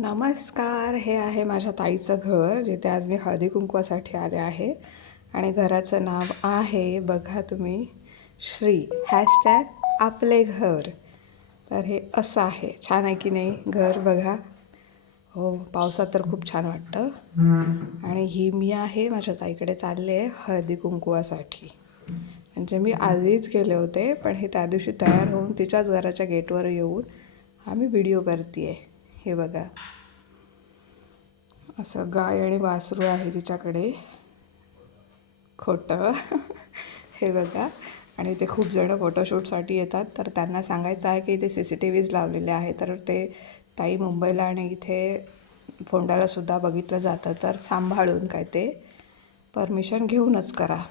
नमस्कार हे आहे माझ्या ताईचं घर जिथे आज मी हळदी कुंकवासाठी आले आहे. आणि घराचं नाव आहे बघा तुम्ही श्री हॅशटॅग आपले घर. तर हे असं आहे. छान आहे की नाही घर बघा. हो पावसात तर खूप छान वाटतं. आणि ही मी आहे माझ्या ताईकडे चालले आहे हळदी कुंकवासाठी. म्हणजे मी आधीच गेले होते पण हे त्या दिवशी तयार होऊन तिच्याच घराच्या गेटवर येऊन आम्ही व्हिडिओ करते आहे हे बघा. असं गाय आणि वासरू आहे तिच्याकडे. खोटं. हे बघा. आणि ते खूप जणं फोटोशूटसाठी येतात. तर त्यांना सांगायचं आहे की इथे सी सी टी व्हीज लावलेले आहे तर ते ताई मुंबईला आणि इथे फोंडालासुद्धा बघितलं जातं. तर सांभाळून काय ते परमिशन घेऊनच करा.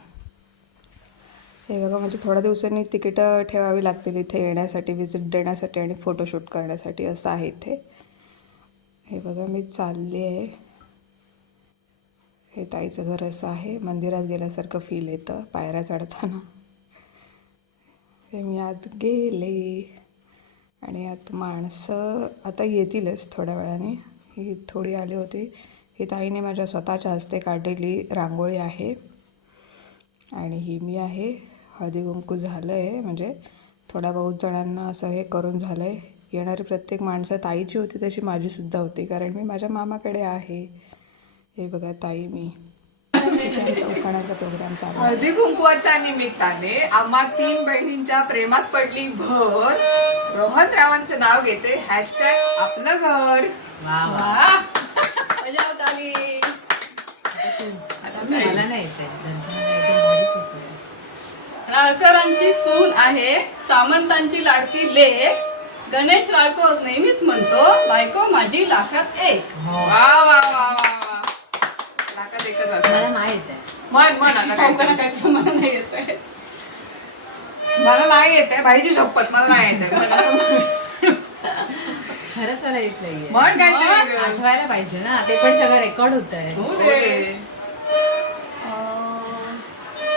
हे बघा म्हणजे थोड्या दिवसांनी तिकीटं ठेवावी लागतील इथे येण्यासाठी व्हिजिट देण्यासाठी आणि फोटोशूट करण्यासाठी असं आहे इथे. हे बघा मी चालली आहे. हे ताईचं घर असं आहे. मंदिरात गेल्यासारखं फील येतं पायऱ्या चढताना. हे मी आत गेले. आणि आत माणसं आता येतीलच थोड्या वेळाने. ही थोडी आली होती. ही ताईने माझ्या स्वतःच्या हस्ते काढलेली रांगोळी आहे. आणि ही मी आहे. हळदी कुंकू झालं आहे म्हणजे थोड्या बहुत जणांना असं हे करून झालं आहे येणारी प्रत्येक माणसं ताईची होती तशी माझीसुद्धा होती. कारण मी माझ्या मामाकडे आहे. हे बघा ताई मी उखाण्याचा प्रोग्राम चालू. हळदी कुंकवाच्या निमित्ताने आम्हा तीन बहिणींच्या प्रेमात पडली भर. रोहन रावांचं नाव घेते हॅशटॅग आपलं घर. राळकरांची सून आहे सामंतांची लाडकी लेक गणेश राळकर नेहमीच म्हणतो बायको माझी लाखात एक. हो. वा वा वा वा वा. लाखात एकच असतं. मला नाही येते आता काय मला नाही आहे. मला नाही येते भाईची शपथ मला नाही येते म्हण असं म्हण. खरंच मला येत नाहीये. म्हण काहीतरी वेगळं. आठवायला पाहिजे ना. ते पण सगळं रेकॉर्ड होत आहे. होऊ दे.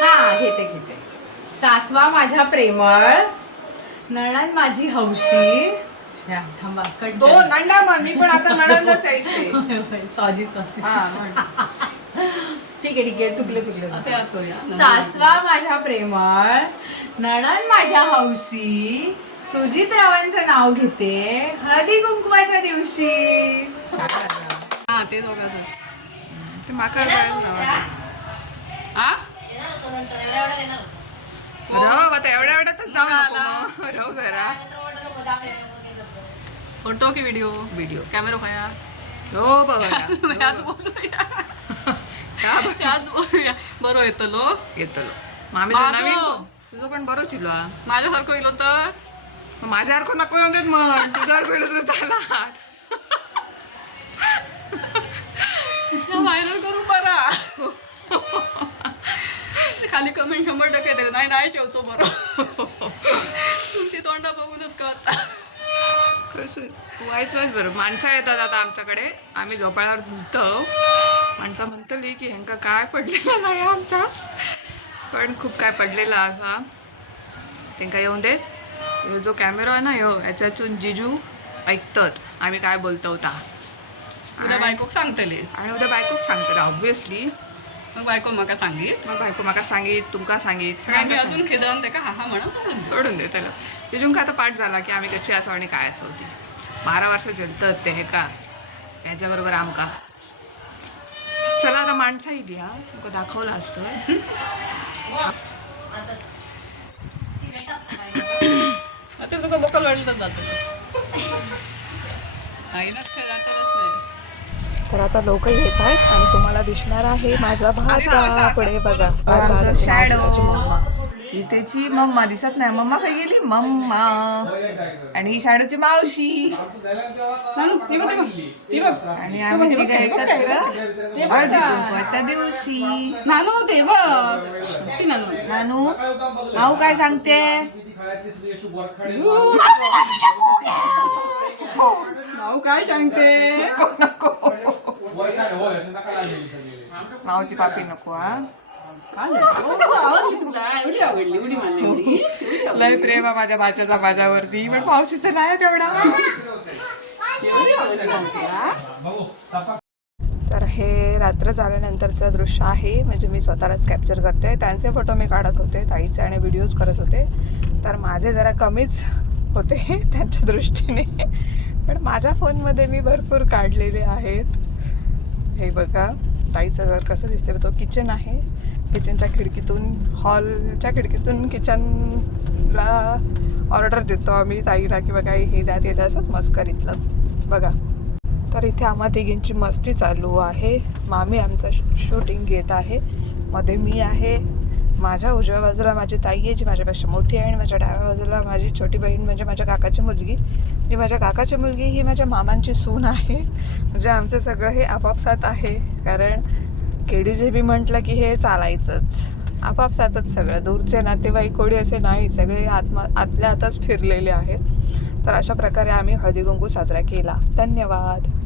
हा घेते घेते. सासवा माझ्या प्रेमळ नणन माझी हौशी. थांबा कट तो नंडा म्हण मी पण आता नणंदच. सॉरी सॉरी हा म्हण. ठीक आहे ठीक आहे चुकलं चुकलं. सासवा माझ्या प्रेमळ नणन माझ्या हौशी. सुजित रावांचं नाव घेते हळदी कुंकवाच्या दिवशी. हा ते दोघं ते माकड बाहेर हा? राव आता एवढ्या वेळातच जाऊ नको मग. राहू जरा. फोटो की व्हिडिओ? व्हिडिओ. कॅमेरा खाया हो बघा याच बोलूया. याच बोलूया. बरो येतलो येतो मामी तुझं पण बरं चिलो माझ्यासारखं येलो तर? माझ्यासारखं नको येऊ देत मग तुझ्यासारखं येलो तर चाला व्हायरल करू खाली कमेंट शंभर टक्के येते. नाही नाही ठेवतो बरं. तुमची तोंड बघूनच कळत. कसं? वाईच वाईच बरं. माणसं येतात आता आमच्याकडे. आम्ही झोपाळ्यावर झुलतो. माणसं म्हणतली की ह्यांका काय पडलेला नाही आमचा? पण खूप काय पडलेला असा. त्यांका येऊन देत. ह्यो जो कॅमेरा आहे ना ह्यो ह्याच्यातून जिजू ऐकतात. आम्ही काय बोलतो होता. तुझ्या बायकोक सांगतले. आणि उद्या बायकोच सांगतात ऑब्विसली मग बायको म्हाका सांगीत? मग बायको म्हाका सांगीत? तुमका सांगीत? सगळ्यांका सांगीत. अजून खिदन हा हा म्हणून सोडून दे त्याला. तिजून का आता पाठ झाला की आम्ही कशी असो आणि काय असो ती बारा वर्ष जलतात ते हे का? याच्याबरोबर आमका चला आता माणसा येईल हा. तुका दाखवलं असतं. आता तुका बकल वाढलं जातो. आईलाच काय जाताच नाही. तर आता लोक येत आहेत आणि तुम्हाला दिसणार आहे माझा भाचा. पुढे बघा. मम्मा. इथेची मम्मा दिसत नाही. मम्मा काय गेली? मम्मा. आणि ही शाळेची मावशी. आणि आम्ही तिघं एकत्र दिवशी. नानू ते बघ. नानू. काय सांगते? माऊ काय सांगते? मावची पापी नको हा. आवडली तुला एवढी आवडली उडी मारली एवढी लय प्रेम आहे माझ्या भाच्याचा माझ्यावरती पण पावशीचं नाही तेवढा तर हे रात्र झाल्यानंतरचं दृश्य आहे. म्हणजे मी स्वतःलाच कॅप्चर करते. त्यांचे फोटो मी काढत होते ताईचे आणि व्हिडिओज करत होते. तर माझे जरा कमीच होते त्यांच्या दृष्टीने. पण माझ्या फोनमध्ये मी भरपूर काढलेले आहेत. हे बघा. ताईचं घर कसं दिसते तो किचन आहे. किचनच्या खिडकीतून हॉलच्या खिडकीतून किचनला ऑर्डर देतो आम्ही ताईला किंवा काही हे द्या ते द्या असंच मस्करीतलं बघा. तर इथे आम्हा तिघींची मस्ती चालू आहे. मामी आमचं शूटिंग घेत आहे. मध्ये मी आहे. माझ्या उजव्या बाजूला माझी ताई आहे जी माझ्यापेक्षा मोठी आहे आणि माझ्या डाव्या बाजूला माझी छोटी बहीण म्हणजे माझ्या काकाची मुलगी. जी माझ्या काकाची मुलगी ही माझ्या मामांची सून आहे. म्हणजे आमचं सगळं हे आपापसात आहे. कारण केडी जे बी म्हटलं की हे चालायचंच. आपापसातच सगळं. दूरचे नातेवाईक कोणी असे नाही. सगळे आत्मा आतल्या आतच फिरलेले आहेत. तर अशा प्रकारे आम्ही हळदीकुंकू साजरा केला. धन्यवाद.